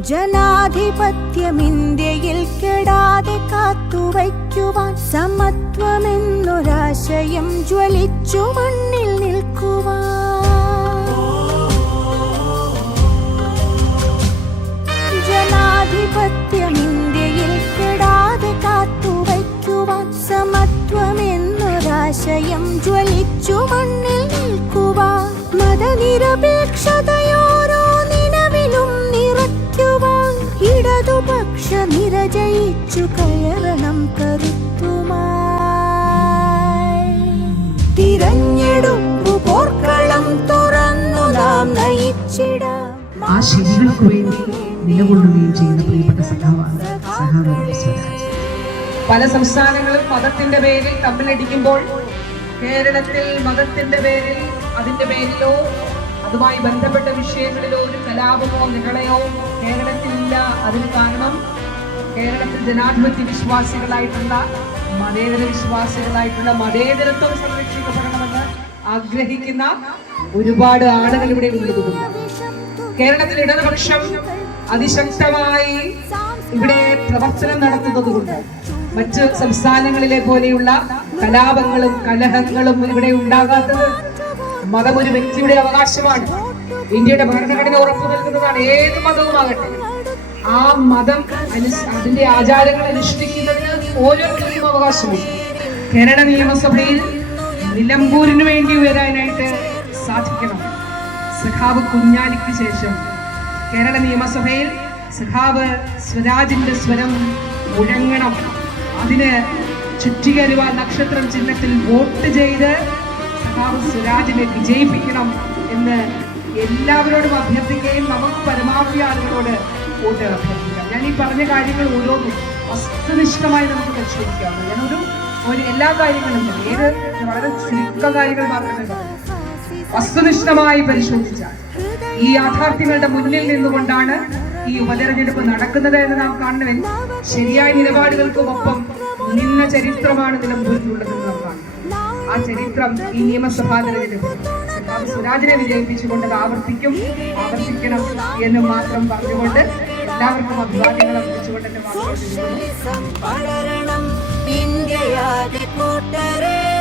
ജനാധിപത്യം ഇന്ത്യയിൽ കെടാതെ കാത്തുവയ്ക്കുവാൻ സമത്വമെന്നൊരാശയം ജ്വലിച്ചു മണ്ണിൽ നിൽക്കുവാൻ. ജനാധിപത്യം ഇന്ത്യയിൽ കെടാതെ കാത്തുവയ്ക്കുവാൻ സമത്വമെന്നൊരാശയം ജ്വലിച്ചു മണ്ണിൽ നിൽക്കുവാൻ. മതനിരപേക്ഷതയോരോ ജയിച്ചു കയറണം കരുത്തുമായി. തിരഞ്ഞെടുപ്പു പോർക്കളം തുറന്നു നാം നയിച്ചിടാം. ആ ശരികൾക്ക് വേണ്ടി നിലകൊള്ളുകയും ചെയ്യുന്ന പ്രിയപ്പെട്ട സഖാവാണ് സഖാവ് സ്വരാജ്. പല സംസ്ഥാനങ്ങളും മതത്തിന്റെ പേരിൽ തമ്മിലടിക്കുമ്പോൾ കേരളത്തിൽ മതത്തിന്റെ പേരിൽ അതിന്റെ പേരിലോ അതുമായി ബന്ധപ്പെട്ട വിഷയങ്ങളിലോ ഒരു കലാപമോ നികളയോ കേരളത്തിലില്ല അതിന് കാരണം കേരളത്തിൽ ജനാധിപത്യ വിശ്വാസികളായിട്ടുള്ള മതേതര വിശ്വാസികളായിട്ടുള്ള മതേതരത്വം സംരക്ഷിക്കപ്പെടണമെന്ന് ആഗ്രഹിക്കുന്ന ഒരുപാട് ആളുകൾ ഇവിടെ ഉള്ളതുകൊണ്ട്. കേരളത്തിൽ ഇടതുപക്ഷം അതിശക്തമായി ഇവിടെ പ്രവർത്തനം നടത്തുന്നതുകൊണ്ട് മറ്റ് സംസ്ഥാനങ്ങളിലെ പോലെയുള്ള കലാപങ്ങളും കലഹങ്ങളും ഇവിടെ ഉണ്ടാകാത്തത് മതം ഒരു വ്യക്തിയുടെ അവകാശമാണ്. ഇന്ത്യയുടെ ഭരണഘടന ഉറപ്പു നൽകുന്നതാണ് ഏത് മതവുമാകട്ടെ ആ മതം അതിന്റെ ആചാരങ്ങൾ അനുഷ്ഠിക്കുന്നതിന് ഓരോരുത്തർക്കും അവകാശമുണ്ട്. കേരള നിയമസഭയിൽ നിലമ്പൂരിന് വേണ്ടി ഉയരാനായിട്ട് സാധിക്കണം. സഖാവ് കുഞ്ഞാലിക്ക് ശേഷം കേരള നിയമസഭയിൽ സഖാവ് സ്വരാജിന്റെ സ്വരം മുഴങ്ങണം. അതിന് ചുറ്റികരുവ നക്ഷത്രം ചിഹ്നത്തിൽ വോട്ട് ചെയ്ത് സഖാവ് സ്വരാജിനെ വിജയിപ്പിക്കണം എന്ന് എല്ലാവരോടും അഭ്യർത്ഥിക്കുകയും നമുക്ക് പരമാവധി ആളുകളോട് അഭ്യർത്ഥിക്കാം. ഞാൻ ഈ പറഞ്ഞ കാര്യങ്ങൾ ഓരോന്നും വസ്തുനിഷ്ഠമായി നമുക്ക് പരിശോധിക്കാവുന്നു ഞാനൊരു ഒരു എല്ലാ കാര്യങ്ങളും ഏത് വളരെ ചുരുക്ക കാര്യങ്ങൾ മാത്രമേ വസ്തുനിഷ്ഠമായി പരിശോധിച്ചാൽ ഈ യാഥാർത്ഥ്യങ്ങളുടെ മുന്നിൽ നിന്നുകൊണ്ടാണ് ഈ ഉപതെരഞ്ഞെടുപ്പ് നടക്കുന്നത് എന്ന് നാം കാണണമെങ്കിൽ ശരിയായ നിലപാടുകൾക്കുമൊപ്പം നിന്ന ചരിത്രമാണ് നിലമ്പൂരിലുള്ളതെന്ന് നാം കാണുന്നത് ആ ചരിത്രം ഈ നിയമസഭാ തെരഞ്ഞെടുപ്പ് സഖാവ് സ്വരാജിനെ വിജയിപ്പിച്ചുകൊണ്ട് ആവർത്തിക്കും ആവർത്തിക്കണം എന്ന് മാത്രം പറഞ്ഞുകൊണ്ട് എല്ലാവർക്കും അഭിവാദ്യങ്ങൾ അർപ്പിച്ചുകൊണ്ട് എന്റെ വാക്കുകൾ